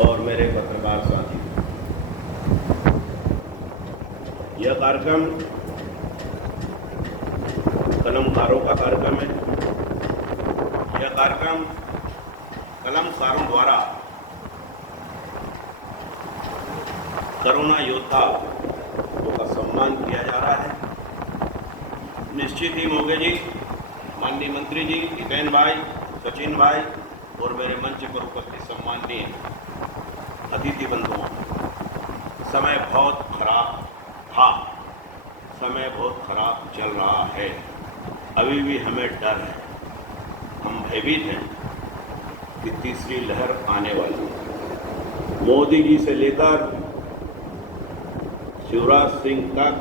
और मेरे पत्रकार साथी, यह कार्यक्रम कलमकारों का कार्यक्रम है। यह कार्यक्रम कलमकारों द्वारा कोरोना योद्धाओं का सम्मान किया जा रहा है। निश्चित ही मोगे जी, माननीय मंत्री जी, जितेंद्र भाई, सचिन भाई और मेरे मंच पर उपस्थित सम्माननीय अतिथि बंधुओं, समय बहुत खराब था, समय बहुत खराब चल रहा है। अभी भी हमें डर है, हम भयभीत हैं कि तीसरी लहर आने वाली है। मोदी जी से लेकर शिवराज सिंह तक,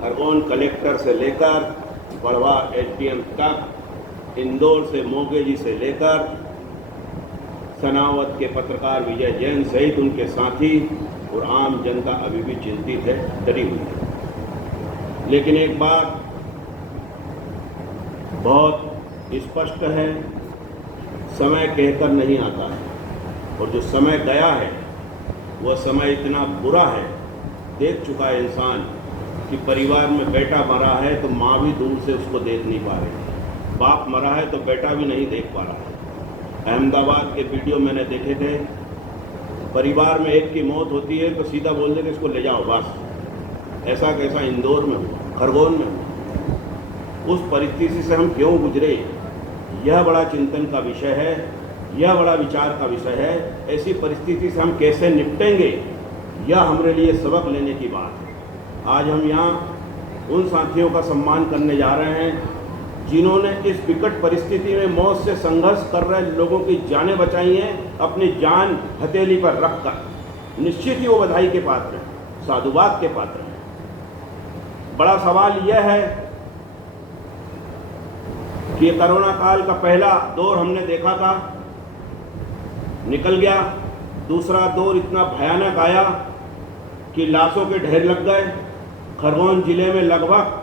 खरगोन कलेक्टर से लेकर बड़वा एसडीएम तक, इंदौर से मोगे जी से लेकर सनावद के पत्रकार विजय जैन सहित उनके साथी और आम जनता अभी भी चिंतित है, डरी हुई है। लेकिन एक बात बहुत स्पष्ट है, समय कहकर नहीं आता है, और जो समय गया है वह समय इतना बुरा है। देख चुका है इंसान कि परिवार में बेटा मरा है तो माँ भी दूर से उसको देख नहीं पा रही, बाप मरा है तो बेटा भी नहीं देख पा रहा है। अहमदाबाद के वीडियो मैंने देखे थे, परिवार में एक की मौत होती है तो सीधा बोल देते इसको ले जाओ बस। ऐसा कैसा इंदौर में हुआ, खरगोन में हुआ। उस परिस्थिति से हम क्यों गुजरे, यह बड़ा चिंतन का विषय है, यह बड़ा विचार का विषय है। ऐसी परिस्थिति से हम कैसे निपटेंगे, यह हमारे लिए सबक लेने की बात है। आज हम यहाँ उन साथियों का सम्मान करने जा रहे हैं जिन्होंने इस विकट परिस्थिति में मौत से संघर्ष कर रहे लोगों की जानें बचाई हैं, अपनी जान हथेली पर रखकर। निश्चित ही वो बधाई के पात्र हैं, साधुवाद के पात्र हैं। बड़ा सवाल यह है कि कोरोना काल का पहला दौर हमने देखा था, निकल गया। दूसरा दौर इतना भयानक आया कि लाशों के ढेर लग गए। खरगोन जिले में लगभग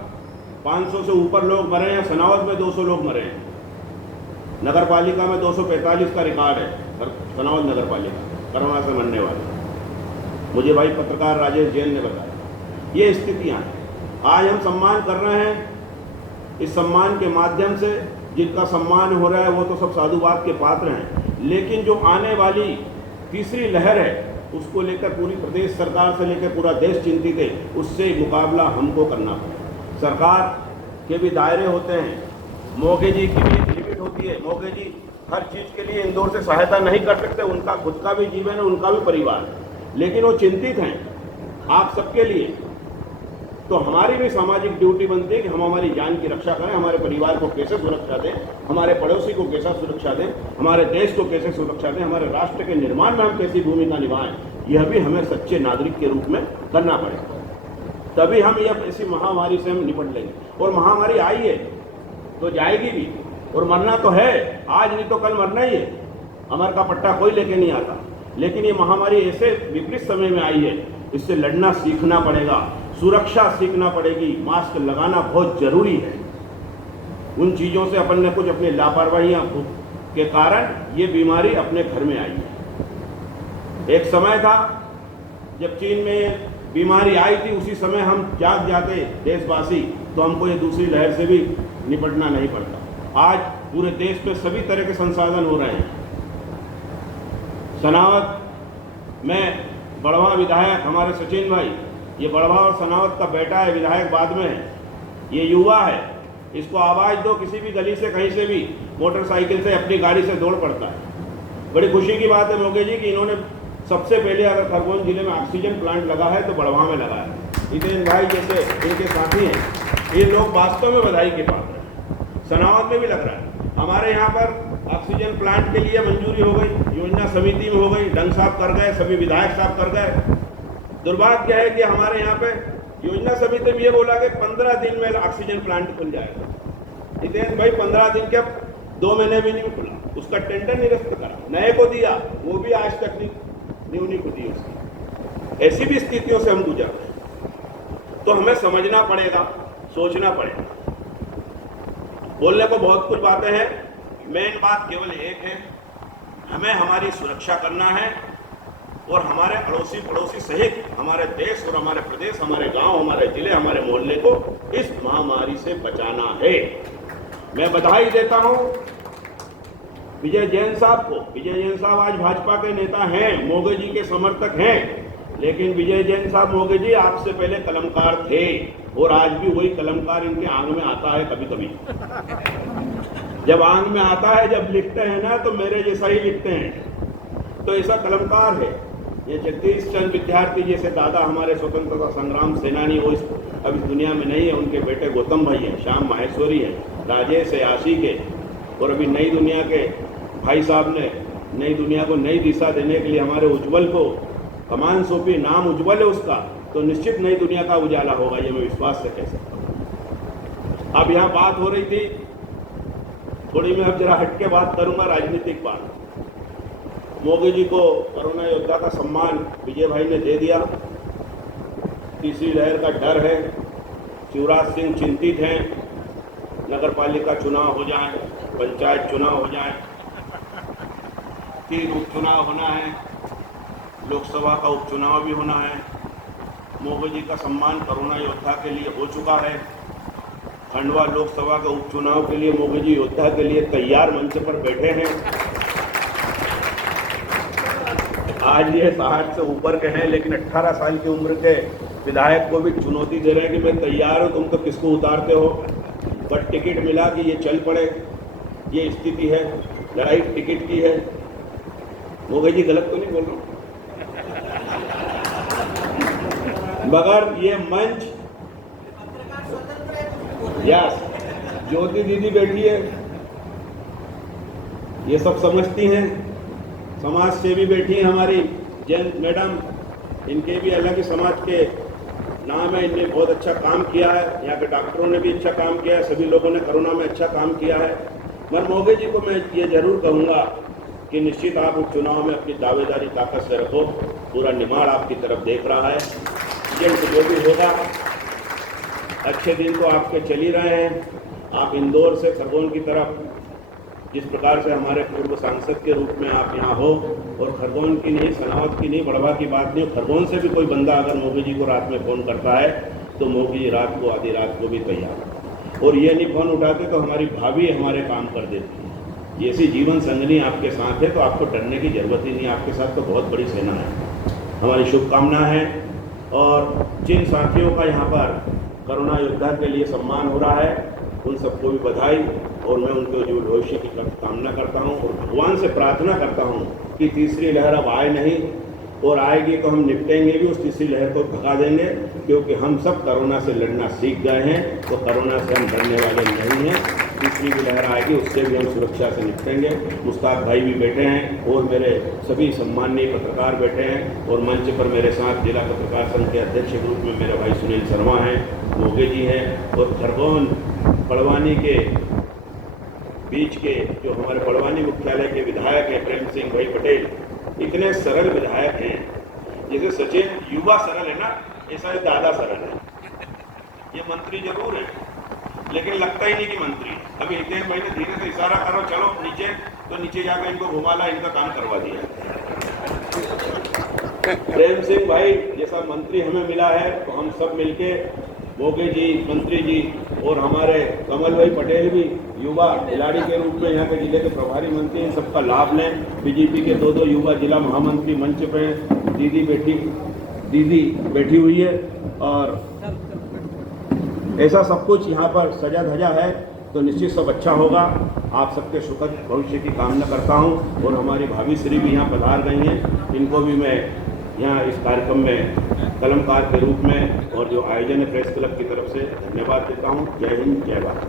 500 से ऊपर लोग मरे हैं, सनावद में 200 लोग मरे हैं। नगर पालिका में 245 का रिकॉर्ड है, सनावद नगर पालिका कोरोना से मरने वाले। मुझे भाई पत्रकार राजेश जैन ने बताया। ये स्थितियाँ हैं। आज हम सम्मान कर रहे हैं, इस सम्मान के माध्यम से जिनका सम्मान हो रहा है वो तो सब साधुवाद के पात्र हैं, लेकिन जो आने वाली तीसरी लहर है उसको लेकर पूरी प्रदेश सरकार से लेकर पूरा देश चिंतित है। उससे मुकाबला हमको करना पड़ेगा। सरकार के भी दायरे होते हैं, मोगे जी की भी एक लिमिट होती है। मोगे जी हर चीज़ के लिए इंदौर से सहायता नहीं कर सकते, उनका खुद का भी जीवन है, उनका भी परिवार है, लेकिन वो चिंतित हैं आप सबके लिए। तो हमारी भी सामाजिक ड्यूटी बनती है कि हम हमारी जान की रक्षा करें, हमारे परिवार को कैसे सुरक्षा दें, हमारे पड़ोसी को कैसा सुरक्षा दें, हमारे देश को कैसे सुरक्षा दें, हमारे राष्ट्र के निर्माण में हम कैसी भूमिका निभाएं, यह भी हमें सच्चे नागरिक के रूप में करना पड़ेगा। तभी हम यह ऐसी महामारी से हम निपट लेंगे। और महामारी आई है तो जाएगी भी, और मरना तो है, आज नहीं तो कल मरना ही है। अमर का पट्टा कोई लेके नहीं आता, लेकिन ये महामारी ऐसे विपरीत समय में आई है, इससे लड़ना सीखना पड़ेगा, सुरक्षा सीखना पड़ेगी। मास्क लगाना बहुत जरूरी है। उन चीज़ों से अपन ने कुछ अपनी लापरवाहियां के कारण ये बीमारी अपने घर में आई है। एक समय था जब चीन में बीमारी आई थी, उसी समय हम जाग जाते देशवासी तो हमको ये दूसरी लहर से भी निपटना नहीं पड़ता। आज पूरे देश पे सभी तरह के संसाधन हो रहे हैं। सनावद में बड़वा विधायक हमारे सचिन भाई, ये बड़वा और सनावद का बेटा है, विधायक बाद में है, ये युवा है, इसको आवाज़ दो किसी भी गली से कहीं से भी मोटरसाइकिल से अपनी गाड़ी से दौड़ पड़ता है। बड़ी खुशी की बात है मोगे जी कि इन्होंने सबसे पहले अगर खरगोन जिले में ऑक्सीजन प्लांट लगा है तो बड़वा में लगा है। जितेंद्र भाई जैसे इनके साथी हैं, ये लोग वास्तव में बधाई के पात्र हैं। सनावद में भी लग रहा है। हमारे यहाँ पर ऑक्सीजन प्लांट के लिए मंजूरी हो गई, योजना समिति में हो गई, डंग साहब कर गए, सभी विधायक साहब कर गए। दुर्भाग्य है कि हमारे यहाँ पे योजना समिति में ये बोला कि 15 दिन में ऑक्सीजन प्लांट खुल जाएगा। जितेंद्र भाई 15 दिन क्या 2 महीने भी नहीं खुला, उसका टेंडर निरस्त करा, नए को दिया, वो भी आज तक नहीं को दी उसकी। ऐसी भी स्थितियों से हम गुजर रहे हैं, तो हमें समझना पड़ेगा, सोचना पड़ेगा। बोलने को बहुत कुछ बातें हैं, मेन बात केवल एक है, हमें हमारी सुरक्षा करना है और हमारे अड़ोसी पड़ोसी सहित हमारे देश और हमारे प्रदेश, हमारे गांव, हमारे जिले, हमारे मोहल्ले को इस महामारी से बचाना है। मैं बधाई देता हूं विजय जैन साहब को। विजय जैन साहब आज भाजपा के नेता हैं, मोगे जी के समर्थक हैं, लेकिन विजय जैन साहब मोगे जी आपसे पहले कलमकार थे और आज भी वही कलमकार इनके आंग में आता है कभी कभी। जब आंग में आता है, जब लिखते हैं ना, तो मेरे जैसा ही लिखते हैं, तो ऐसा कलमकार है। ये जगदीश चंद्र विद्यार्थी जैसे दादा हमारे स्वतंत्रता संग्राम सेनानी, वो अब इस दुनिया में नहीं है। उनके बेटे गौतम भाई हैं, श्याम माहेश्वरी हैं, राजेश है, आशिक है, और अभी नई दुनिया के भाई साहब ने नई दुनिया को नई दिशा देने के लिए हमारे उज्जवल को कमान सौंपी। नाम उज्जवल है उसका, तो निश्चित नई दुनिया का उजाला होगा, ये मैं विश्वास से कह सकता हूँ। अब यहाँ बात हो रही थी, थोड़ी मैं अब जरा हटके बात करूंगा, राजनीतिक बात। मोदी जी को कोरोना योद्धा का सम्मान विजय भाई ने दे दिया। तीसरी लहर का डर है, शिवराज सिंह चिंतित हैं, नगर पालिका चुनाव हो जाए, पंचायत चुनाव हो जाए, 3 उपचुनाव होना है, लोकसभा का उपचुनाव भी होना है। मोदी जी का सम्मान कोरोना योद्धा के लिए हो चुका है। खंडवा लोकसभा के उपचुनाव के लिए मोदी जी योद्धा के लिए तैयार मंच पर बैठे हैं। आज ये 60 से ऊपर के हैं, लेकिन 18 साल की उम्र के विधायक को भी चुनौती दे रहे हैं कि मैं तैयार हूँ, तुम तो किसको उतारते हो। पर टिकट मिला कि ये चल पड़े, ये स्थिति है, लड़ाई टिकट की है। मोदी जी गलत तो नहीं बोल रहा, मगर ये मंच, यस, ज्योति दीदी बैठी है, ये सब समझती हैं। समाज सेवी बैठी हैं हमारी जैन मैडम, इनके भी अलग ही समाज के नाम है, इनने बहुत अच्छा काम किया है। यहाँ के डॉक्टरों ने भी अच्छा काम किया है, सभी लोगों ने कोरोना में अच्छा काम किया है। मगर मोदी जी को मैं ये जरूर कहूँगा कि निश्चित आप उपचुनाव में अपनी दावेदारी ताकत से रखो, पूरा निमाड़ आपकी तरफ देख रहा है। रिजल्ट जो भी होगा, अच्छे दिन तो आपके चल ही रहे हैं। आप इंदौर से खरगोन की तरफ जिस प्रकार से हमारे पूर्व सांसद के रूप में आप यहाँ हो, और खरगोन की नहीं, सनावत की नहीं, बड़वा की बात नहीं, खरगोन से भी कोई बंदा अगर मोदी जी को रात में फ़ोन करता है तो मोदी जी रात को, आधी रात को भी तैयार। और ये नहीं फ़ोन उठाते तो हमारी भाभी हमारे काम कर देती है। ऐसी जीवन संगनी आपके साथ है तो आपको डरने की जरूरत ही नहीं, आपके साथ तो बहुत बड़ी सेना है। हमारी शुभकामना है, और जिन साथियों का यहाँ पर कोरोना योद्धा के लिए सम्मान हो रहा है, उन सबको भी बधाई, और मैं उनके उज्जवल भविष्य की कामना करता हूँ और भगवान से प्रार्थना करता हूँ कि तीसरी लहर अब आए नहीं, और आएगी तो हम निपटेंगे भी, उस तीसरी लहर को भगा देंगे, क्योंकि हम सब कोरोना से लड़ना सीख गए हैं, तो कोरोना से हम डरने वाले नहीं हैं। तीसरी भी लहर आएगी, उससे भी हम सुरक्षा से निपटेंगे। मुश्ताक भाई भी बैठे हैं और मेरे सभी सम्माननीय पत्रकार बैठे हैं, और मंच पर मेरे साथ जिला पत्रकार संघ के अध्यक्ष के रूप में मेरे भाई सुनील शर्मा हैं, मोगे जी हैं, और खरगोन बड़वानी के बीच के जो हमारे बड़वानी मुख्यालय के विधायक हैं प्रेम सिंह भाई पटेल, इतने सरल विधायक हैं। जैसे सचिन युवा सरल है ना, ऐसा ही दादा सरल है। ये मंत्री जरूर है, लेकिन लगता ही नहीं कि मंत्री है। अभी हितेश भाई ने धीरे से इशारा करो चलो नीचे, तो नीचे जाकर इनको घुमा ला, इनका काम करवा दिया। प्रेम सिंह भाई जैसा मंत्री हमें मिला है, तो हम सब मिलके, मोगे जी, मंत्री जी, और हमारे कमल भाई पटेल भी युवा खिलाड़ी के रूप में यहाँ के जिले के प्रभारी मंत्री, इन सबका लाभ लें। बीजेपी के 2 युवा जिला महामंत्री मंच पे, दीदी बैठी हुई है, और ऐसा सब कुछ यहाँ पर सजा धजा है, तो निश्चित सब अच्छा होगा। आप सबके सुखद भविष्य की कामना करता हूँ, और हमारी भाभी श्री भी यहाँ पधार गई हैं, इनको भी मैं यहाँ इस कार्यक्रम में कलमकार के रूप में और जो आयोजन है प्रेस क्लब की तरफ से धन्यवाद देता हूँ। जय हिंद, जय भारत।